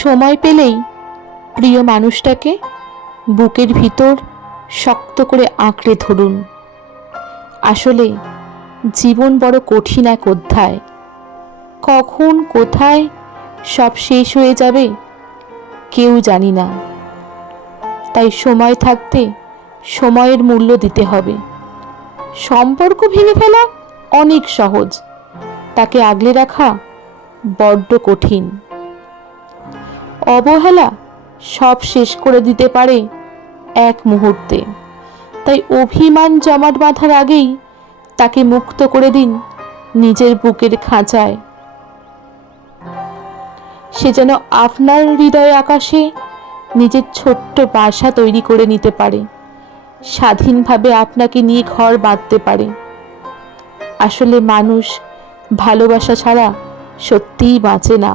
সময় পেলেই প্রিয় মানুষটাকে বুকের ভিতর শক্ত করে আঁকড়ে ধরুন। আসলে জীবন বড় কঠিন এক অধ্যায়। কখন কোথায় সব শেষ হয়ে যাবে কেউ জানি না। তাই সময় থাকতে সময়ের মূল্য দিতে হবে। সম্পর্ক ভেঙে ফেলা অনেক সহজ, তাকে আগলে রাখা বড্ড কঠিন। অবহেলা সব শেষ করে দিতে পারে এক মুহূর্তে। তাই অভিমান জমাট বাঁধার আগেই তাকে মুক্ত করে দিন নিজের বুকের খাঁচায়। সে যেন আপনার হৃদয় আকাশে নিজের ছোট্ট বাসা তৈরি করে নিতে পারে, স্বাধীনভাবে আপনাকে নিয়ে ঘর বাঁধতে পারে। আসলে মানুষ ভালোবাসা ছাড়া সত্যিই বাঁচে না।